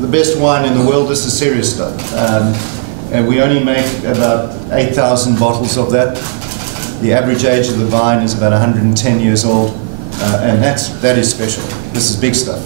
the best wine in the world. This is serious stuff. And we only make about 8,000 bottles of that. The average age of the vine is about 110 years old, and that is special. This is big stuff.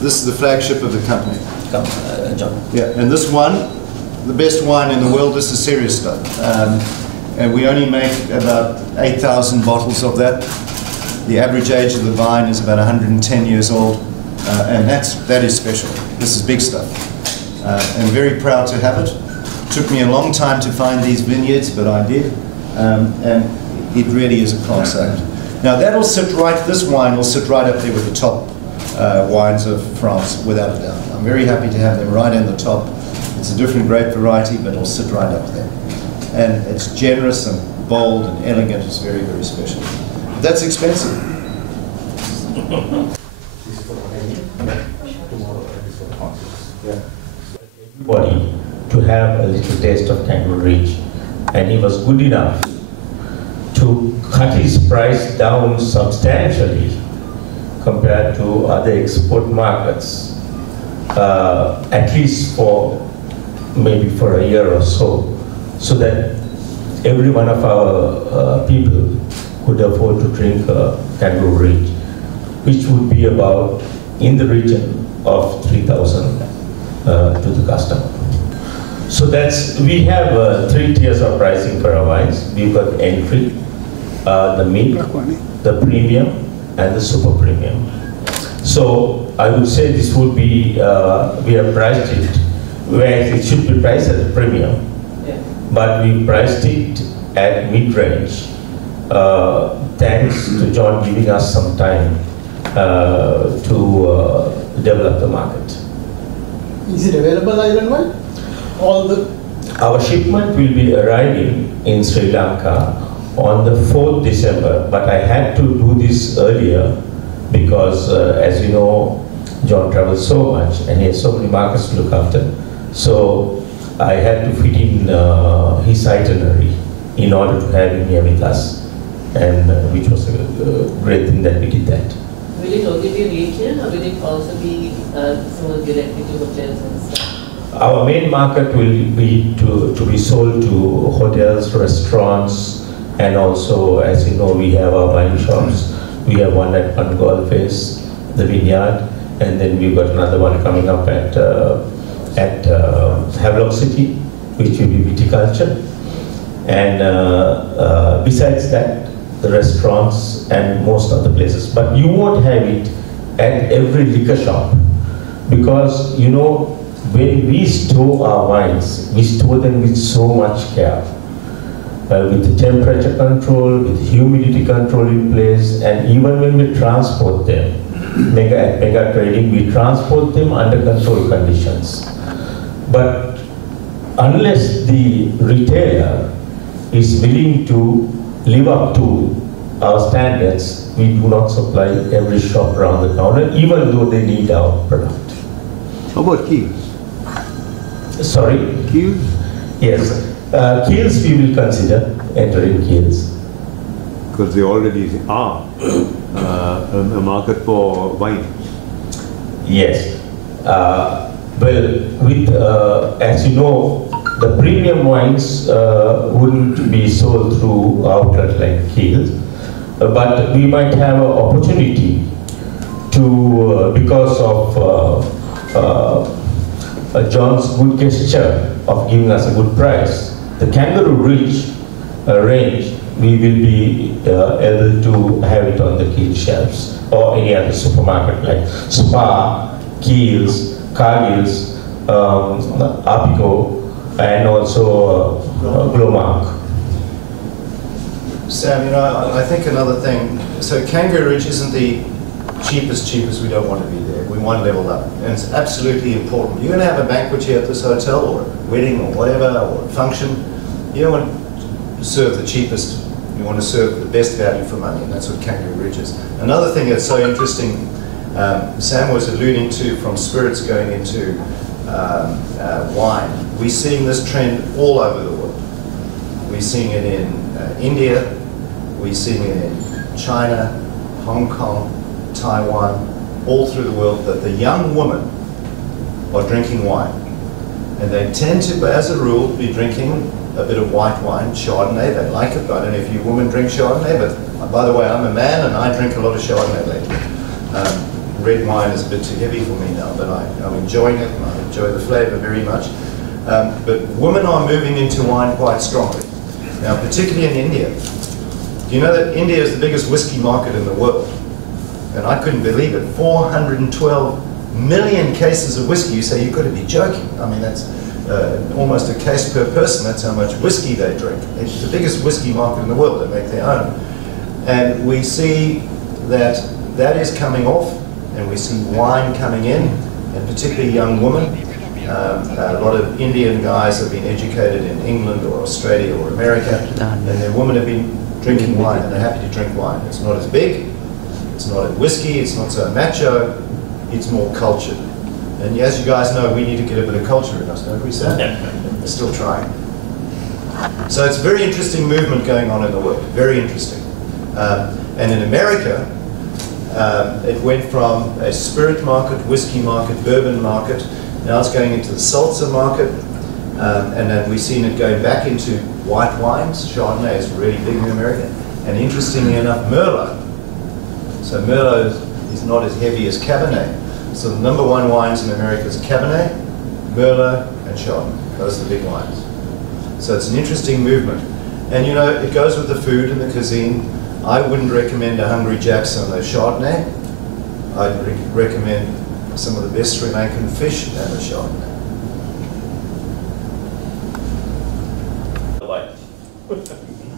This is the flagship of the company. John. Yeah, and this one, the best wine in the world. This is serious stuff. And we only make about 8,000 bottles of that. The average age of the vine is about 110 years old, and that is special. This is big stuff. I'm very proud to have it. It took me a long time to find these vineyards, but I did, and it really is a class act. Now that'll sit right. This wine will sit right up there with the top wines of France, without a doubt. I'm very happy to have them right in the top. It's a different grape variety, but it'll sit right up there. And it's generous and bold and elegant. It's very, very special. But that's expensive. Everybody to have a little taste of Kangaroo Ridge, and he was good enough to cut his price down substantially compared to other export markets, at least maybe for a year or so, so that every one of our people could afford to drink Kangaroo Ridge, which would be about in the region of 3,000 to the customer. So we have 3 tiers of pricing for our wines. We've got entry, the mid, the premium, and the super premium. So I would say this would be, we have priced it where it should be priced at the premium, but we priced it at mid-range, thanks to John giving us some time to develop the market. Is it available island-wide? Our shipment will be arriving in Sri Lanka on the 4th December, but I had to do this earlier because, as you know, John travels so much and he has so many markets to look after. So I had to fit in his itinerary in order to have him here with us, and which was a great thing that we did that. Will it only be retail, or will it also be sold directly to hotels and stuff? Our main market will be to be sold to hotels, restaurants, and also, as you know, we have our wine shops. We have one at Pangol Face, the vineyard, and then we've got another one coming up at Havelock City, which will be viticulture. And besides that, the restaurants and most of the places. But you won't have it at every liquor shop, because, you know, when we store our wines, we store them with so much care. With the temperature control, with humidity control in place, and even when we transport them, at Mega Trading, we transport them under control conditions. But unless the retailer is willing to live up to our standards, we do not supply every shop around the corner, even though they need our product. How about Keels? Sorry? Keels? Yes. Keels we will consider entering Keels. Because they already are a market for wine. Yes. Well, with, as you know, the premium wines wouldn't be sold through outlets like Keels, but we might have an opportunity to, because of John's good gesture of giving us a good price, the Kangaroo Ridge range, we will be able to have it on the Keels shelves or any other supermarket like Spa, Keels, Cargill's, Apico, and also Glowmark. Sam, you know, I think another thing, so Kangaroo Ridge isn't the cheapest, we don't want to be there. We want leveled up. And it's absolutely important. You're going to have a banquet here at this hotel, or a wedding, or whatever, or a function. You don't want to serve the cheapest. You want to serve the best value for money, and that's what Kangaroo Ridge is. Another thing that's so interesting, Sam was alluding to, from spirits going into wine. We're seeing this trend all over the world. We're seeing it in India, we're seeing it in China, Hong Kong, Taiwan, all through the world, that the young women are drinking wine. And they tend to, as a rule, be drinking a bit of white wine, Chardonnay. They like it. I don't know if you women drink Chardonnay, but by the way, I'm a man and I drink a lot of Chardonnay lately. Red wine is a bit too heavy for me now, but I'm enjoying it and I enjoy the flavor very much. But women are moving into wine quite strongly. Now, particularly in India. Do you know that India is the biggest whiskey market in the world? And I couldn't believe it. 412 million cases of whiskey. You say, you've got to be joking. I mean, that's almost a case per person. That's how much whiskey they drink. It's the biggest whiskey market in the world. They make their own. And we see that that is coming off, and we see wine coming in, and particularly young women. A lot of Indian guys have been educated in England or Australia or America, and their women have been drinking wine, and they're happy to drink wine. It's not as big, it's not a whiskey, it's not so macho, it's more cultured. And as you guys know, we need to get a bit of culture in us, don't we, Sam? We're still trying. So it's a very interesting movement going on in the world, very interesting. And in America, it went from a spirit market, whiskey market, bourbon market. Now it's going into the seltzer market, and then we've seen it going back into white wines. Chardonnay is really big in America. And interestingly enough, Merlot. So Merlot is not as heavy as Cabernet. So the number one wines in America is Cabernet, Merlot, and Chardonnay. Those are the big wines. So it's an interesting movement. And you know, it goes with the food and the cuisine. I wouldn't recommend a Hungry Jack's on a Chardonnay. I'd recommend some of the best Sri Lankan fish and a Chardonnay.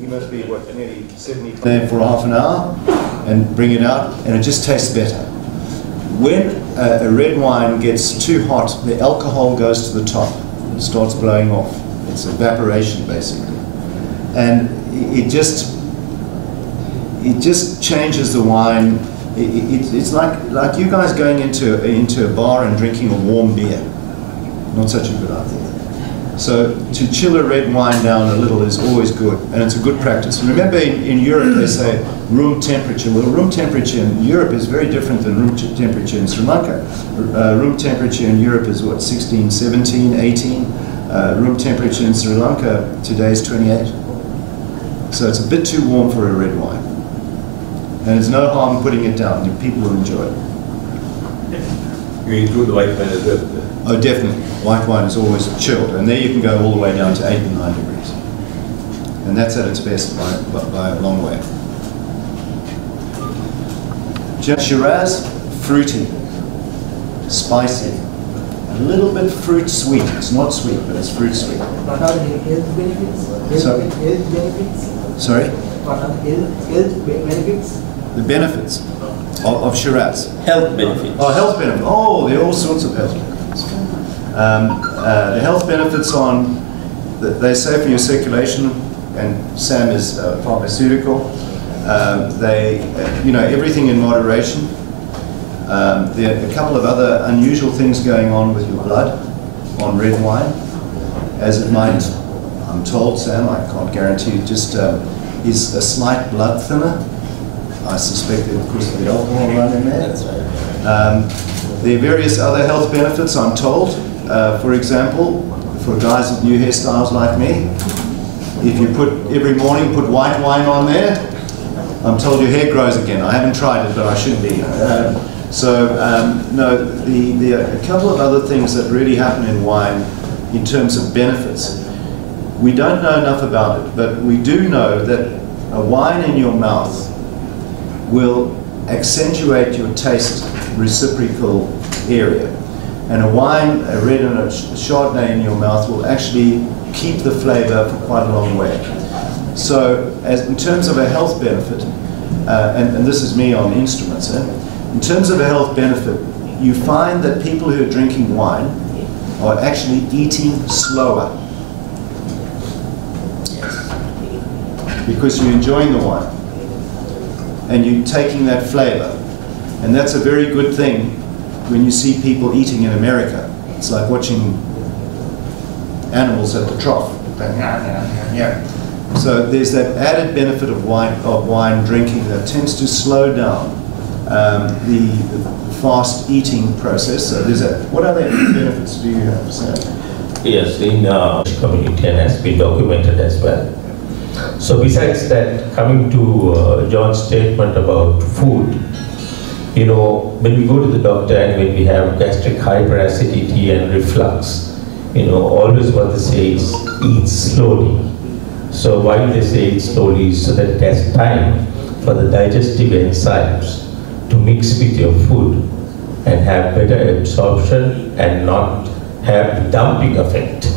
You must be, what, nearly 70 there for half an hour and bring it out, and it just tastes better. When a red wine gets too hot, the alcohol goes to the top. It starts blowing off. It's evaporation, basically. And it just changes the wine. It's like you guys going into a bar and drinking a warm beer. Not such a good idea. So to chill a red wine down a little is always good, and it's a good practice. Remember, in Europe they say room temperature. Well, room temperature in Europe is very different than room temperature in Sri Lanka. Room temperature in Europe is what, 16, 17, 18? Room temperature in Sri Lanka today is 28. So it's a bit too warm for a red wine. And there's no harm putting it down. People will enjoy it. You include the white wine as well? Oh, definitely. White wine is always chilled. And there you can go all the way down to 8 and 9 degrees. And that's at its best by a long way. Shiraz, fruity, spicy, a little bit fruit sweet. It's not sweet, but it's fruit sweet. What are the health benefits? Health benefits? Sorry? What are the health benefits? The benefits of Shiraz. Health benefits. Oh, health benefits. Oh, there are all sorts of health benefits. The health benefits they say for your circulation, and Sam is pharmaceutical. Everything in moderation. There are a couple of other unusual things going on with your blood on red wine, as it might, I'm told, Sam, I can't guarantee, just is a slight blood thinner. I suspect that, of course, the alcohol run in there. That's right. There are various other health benefits, I'm told. For example, for guys with new hairstyles like me, if you every morning put white wine on there, I'm told your hair grows again. I haven't tried it, but I should be. No, there are a couple of other things that really happen in wine in terms of benefits. We don't know enough about it, but we do know that a wine in your mouth will accentuate your taste reciprocal area. And a wine, a red and a Chardonnay in your mouth will actually keep the flavor for quite a long way. So in terms of a health benefit, and this is me on instruments, in terms of a health benefit, you find that people who are drinking wine are actually eating slower because you're enjoying the wine and you're taking that flavor. And that's a very good thing when you see people eating in America. It's like watching animals at the trough. So there's that added benefit of wine drinking that tends to slow down the fast eating process. So there's that. What other benefits do you have, Sam? Yes, in community and has been documented as well. So besides that, coming to John's statement about food, you know, when we go to the doctor and when we have gastric hyperacidity and reflux, you know, always what they say is eat slowly. So why they say eat slowly is so that it has time for the digestive enzymes to mix with your food and have better absorption and not have dumping effect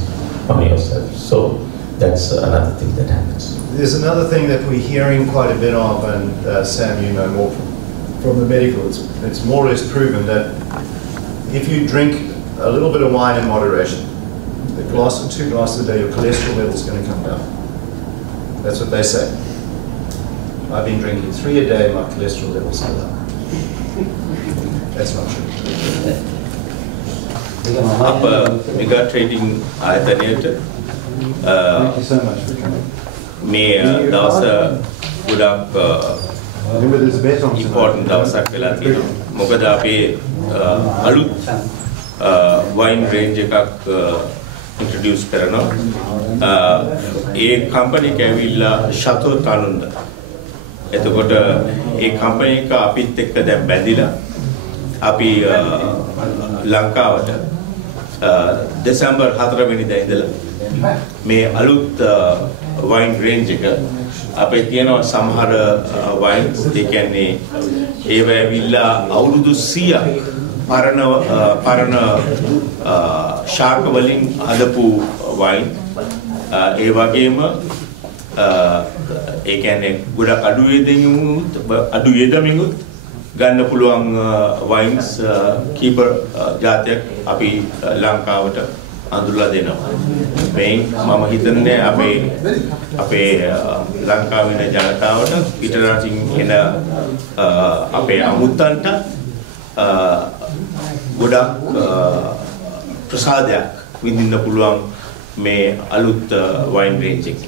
on yourself. So that's another thing that happens. There's another thing that we're hearing quite a bit of, and Sam, you know more from the medical. It's more or less proven that if you drink a little bit of wine in moderation, a glass or 2 glasses a day, your cholesterol level is going to come down. That's what they say. I've been drinking 3 a day, my cholesterol level's still up. That's not true. අප mega trading ආයතනයට Thank you so much for coming. මේ දවස ගොඩක් Remember, there's a bet on important දවසක් වෙලා තියෙනවා. මොකද අපි අලුත් වයින් රේන්ජ් එකක් ඉන්ට්‍රොඩියුස් කරනවා. ඒ කම්පැනි එක ඇවිල්ලා ශතෝ තනුන්ද. එතකොට ඒ කම්පැනි එක අපිත් එක්ක දැන් බැඳිලා අපි ලංකාවට දෙසැම්බර් 4 වෙනිදා ඉඳලා මේ අලුත් වයින් රේන්ජ් එක අපේ තියෙනවා සමහර වයින්ස් ඒ කියන්නේ ඒව ඇවිල්ලා අවුරුදු 100ක් පරණ ශාක වලින් හදපු වයින් ඒ වගේම ඒ කියන්නේ ගොඩක් අඩු වේදමින් ගන්න පුළුවන් වයින්ස් කීප ජාතියක් අපි ලංකාවට අඳුරලා දෙනවා. මේ මම හිතන්නේ අපේ ලංකාවේ ඉන්න ජනතාවට පිටරටින් එන අපේ අමුත්තන්ට ගොඩක් ප්‍රසාදයක් විඳින්න පුළුවන් මේ අලුත් වයින් රේන්ජ් එක.